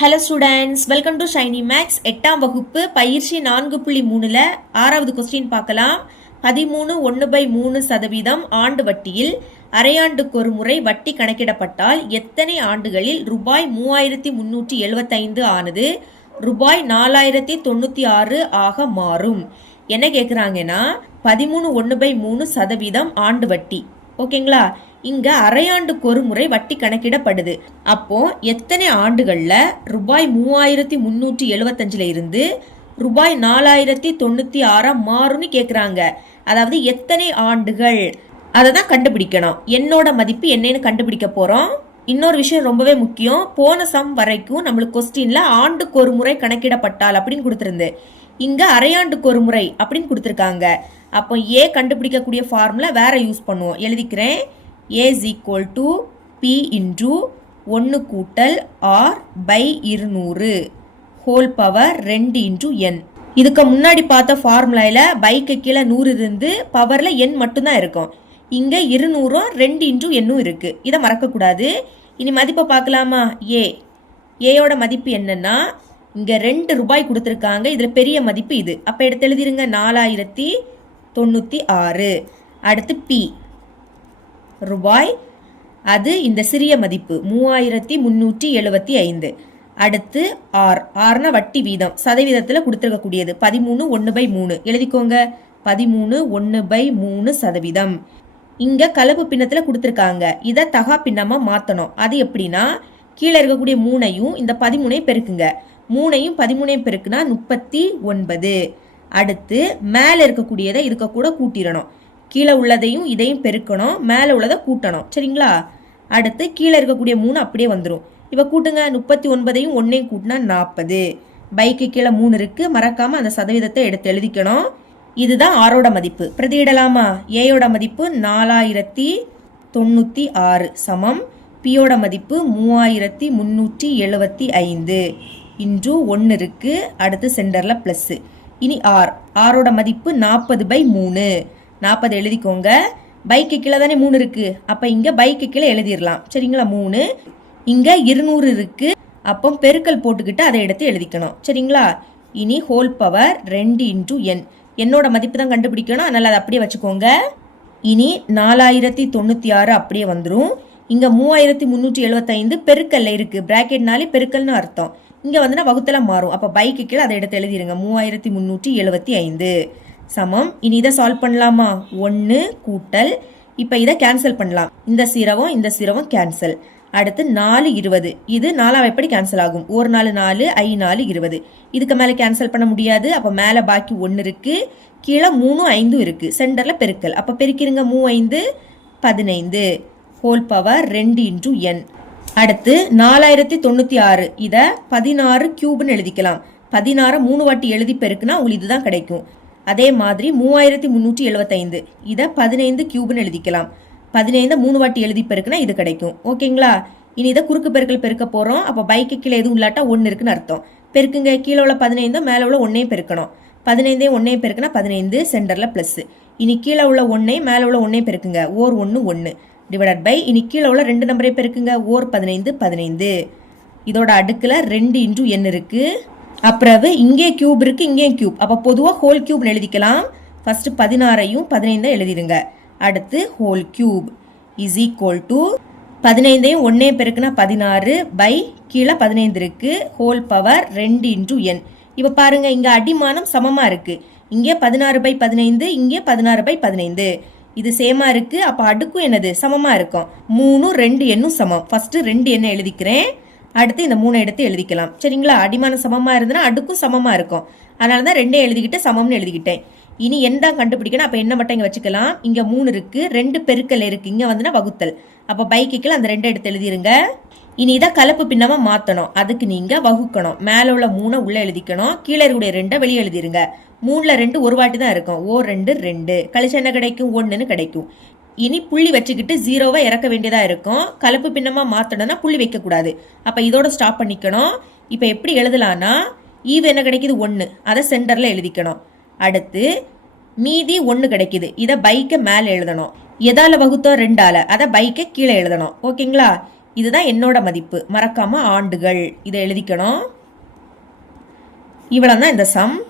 Hello students, welcome to Shiny Max. 8ஆம் வகுப்பு பயிற்சி 4.3ல் 6வது கொஸ்டின் பார்க்கலாம். 13.1/3% ஆண்டு வட்டியில் அரையாண்டுக்கு ஒரு முறை வட்டி கணக்கிடப்பட்டால் எத்தனை ஆண்டுகளில் ரூபாய் 3375 ஆனது ரூபாய் 4096 ஆக மாறும்? என்ன கேட்குறாங்கன்னா 13.1/3% ஆண்டு வட்டி. ஓகேங்களா? இங்க அரையாண்டுக்கு ஒரு முறை வட்டி கணக்கிடப்படுது. அப்போ எத்தனை ஆண்டுகள்ல ரூபாய் 3375 இருந்து ரூபாய் 4096 மாறும்னு கேக்குறாங்க. அதாவது எத்தனை ஆண்டுகள் அதை தான் கண்டுபிடிக்கணும். என்னோட மதிப்பு என்னன்னு கண்டுபிடிக்க போறோம். இன்னொரு விஷயம் ரொம்பவே முக்கியம். போன சம் வரைக்கும் நம்மளுக்கு கொஸ்டின்ல ஆண்டுக்கு ஒரு முறை கணக்கிடப்பட்டால் அப்படின்னு கொடுத்திருந்து, இங்க அரையாண்டுக்கு ஒரு முறை அப்படின்னு கொடுத்திருக்காங்க. அப்போ ஏ கண்டுபிடிக்கக்கூடிய ஃபார்முலா வேற யூஸ் பண்ணுவோம். எழுதிக்கிறேன். A is equal to P into 1 கூட்டல் R by 200 whole power 2 into N. இதுக்கு முன்னாடி பார்த்த ஃபார்முலால பைக்கு கீழே 100 இருந்து பவர்ல N மட்டும்தான் இருக்கும். இங்க 200 2 into N இருக்கு. இதை மறக்கக்கூடாது. இனி மதிப்பை பார்க்கலாமா? ஏயோட மதிப்பு என்னன்னா இங்க 2 ரூபாய் கொடுத்துருக்காங்க. இதுல பெரிய மதிப்பு இது. அப்ப எடுத்து எழுதிருங்க 4096. அடுத்து P ரூபாய், அது இந்த சிறிய மதிப்பு 3375. அடுத்து ஆர்னா வட்டி வீதம் சதவீதத்தில் கொடுத்துருக்கக்கூடியது 13.1/3. எழுதிக்கோங்க 13.1/3%. இங்க கலப்பு பின்னத்தில் கொடுத்துருக்காங்க. இதை தகா பின்னமா மாத்தணும். அது எப்படின்னா கீழே இருக்கக்கூடிய 3ஐயும் இந்த 13ஐயும் பெருக்குங்க. 3ஐயும் 13ஐயும் பெருக்குனா 39. அடுத்து மேல இருக்கக்கூடியதை இதுக்கு கூட கூட்டிடணும். கீழே உள்ளதையும் இதையும் பெருக்கணும், மேலே உள்ளதை கூட்டணும். சரிங்களா? அடுத்து கீழே இருக்கக்கூடிய 3 அப்படியே வந்துடும். இப்போ கூட்டுங்க. 39ஐயும் 1ஐயும் கூட்டினா 40. பைக்கு கீழே 3 இருக்கு. மறக்காம அந்த சதவீதத்தை எடுத்து எழுதிக்கணும். இதுதான் ஆரோட மதிப்பு. பிரதியிடலாமா? ஏயோட மதிப்பு 4096 சமம் பியோட மதிப்பு 3375 இன்டு 1 இருக்கு. அடுத்து சென்டர்ல பிளஸ். இனி ஆரோட மதிப்பு 40/3. 40 எழுதிக்கோங்க. பைக்கு கீழே தானே 3 இருக்கு. அப்ப இங்க பைக்கு கீழே எழுதிடலாம். சரிங்களா? 3 இங்க 200 இருக்கு. அப்போ பெருக்கல் போட்டுக்கிட்டு அதை எடுத்து எழுதிக்கணும். சரிங்களா? இனி ஹோல் பவர் 2 into N. என்னோட மதிப்பு தான் கண்டுபிடிக்கணும். அதனால அதை அப்படியே வச்சுக்கோங்க. இனி 4096 அப்படியே வந்துடும். இங்க 3375 பெருக்கல்ல இருக்கு. பிராக்கெட்னாலே பெருக்கல்னு அர்த்தம். இங்க வந்து வகுத்தல மாறும். அப்ப பைக்கு கீழே அதை எடுத்து எழுதிருங்க. 3375 சமம். இனி இதை சால்வ் பண்ணலாமா? 1 கூட்டல், இப்ப இதை கேன்சல் பண்ணலாம். இந்த சீரவும் இந்த சீரவும் கேன்சல். அடுத்து 4 20. இது 4 எப்படி கேன்சல் ஆகும்? 1 4 4 I 4 20. இதுக்கு மேல கேன்சல் பண்ண முடியாது. அப்ப மேல பாக்கி 1 இருக்கு. கீழே 3 5 இருக்கு. சென்டர்ல பெருக்கல். அப்ப பெருக்கிருங்க. 3 5 15 ஹோல் பவர் 2 into N. அடுத்து 4096 இத 16 கியூப்னு எழுதிக்கலாம். 16 3 வாட்டி எழுதி பெருக்குனா உங்களுக்கு இதுதான் கிடைக்கும். அதே மாதிரி 3375 இதை 15 கியூப்னு எழுதிக்கலாம். 15 3 வாட்டி எழுதி பெருக்குனா இது கிடைக்கும். ஓகேங்களா? இனி இதை குறுக்கு பெருக்கல் பெருக்க போறோம். அப்ப பைக்கு கீழே எதுவும் இல்லாட்டா 1 இருக்குன்னு அர்த்தம். பெருக்குங்க. கீழே உள்ள 15 மேல உள்ள 1ஐயும் பெருக்கணும். 15 1ஐயும் பெருக்குனா 15 சென்டர்ல பிளஸ். இனி கீழே உள்ள 1ஐயும் மேல உள்ள 1ஐயும் பெருக்குங்க. ஓர் 1 1 டிவைடட் பை இனி கீழே உள்ள 2 நம்பரையும் பெருக்குங்க. ஓர் 15 15. இதோட அடுக்குல 2 into N இருக்கு. அப்புறம் இங்கே கியூப் இருக்கு, இங்கே கியூப். அப்ப பொதுவா ஹோல் கியூப் எழுதிக்கலாம். ஃபர்ஸ்ட் 16ஐயும் 15 எழுதிடுங்க. அடுத்து whole cube is equal to 15ஐயும் 1ஐயும் பெருக்குனா 16 பை கீழே 15 இருக்கு. Whole power 2 into N. இப்ப பாருங்க, இங்க அடிமானம் சமமா இருக்கு. இங்கே 16/15, இங்கே 16/15. இது சேமா இருக்கு. அப்ப அடுக்கும் என்னது? சமமா இருக்கும். 3 2 எண்ணும் சமம். ஃபர்ஸ்ட் 2 எண்ணை எழுதிக்கிறேன். அடுத்து இந்த 3 எடுத்து எழுதிக்கலாம். சரிங்களா? அடிமான சமமா இருந்ததுன்னா அடுக்கும் சமமா இருக்கும். அதனாலதான் 2 எழுதிக்கிட்டு சமம்னு எழுதிக்கிட்டேன். இனி என் தான் கண்டுபிடிக்கணும். அப்ப என்ன மட்டும் இங்க வச்சுக்கலாம். இங்க 3 இருக்கு, 2 பெருக்கல் இருக்கு. இங்க வந்துன்னா வகுத்தல். அப்ப பைக்குல அந்த 2 எடுத்து எழுதிருங்க. இனி இதை கலப்பு பின்னமா மாத்தணும். அதுக்கு நீங்க வகுக்கணும். மேல உள்ள 3 உள்ள எழுதிக்கணும். கீழே இருக்கக்கூடிய 2 வெளியே எழுதிருங்க. 3ல 2 ஒரு வாட்டி தான் இருக்கும். ஓ 2 2 கழிச்சு என்ன கிடைக்கும்? 1ன்னு கிடைக்கும். இனி புள்ளி வச்சுக்கிட்டு 0வை இறக்க வேண்டியதா இருக்கும். கலப்பு பின்னமா மாத்தணும்னா புள்ளி வைக்க கூடாது. அப்ப இதோட ஸ்டாப் பண்ணிக்கணும். இப்ப எப்படி எழுதலாம்னா ஈவு என்ன கிடைக்குது? 1. அதை சென்டர்ல எழுதிக்கணும். அடுத்து மீதி 1 கிடைக்குது. இதை பைக்கை மேல எழுதணும். எதால வகுத்தோம்? 2ஆல. அதை பைக்கை கீழே எழுதணும். ஓகேங்களா? இதுதான் என்னோட மதிப்பு. மறக்காம ஆண்டுகள் இதை எழுதிக்கணும். இவ்வளோ தான் இந்த சம்.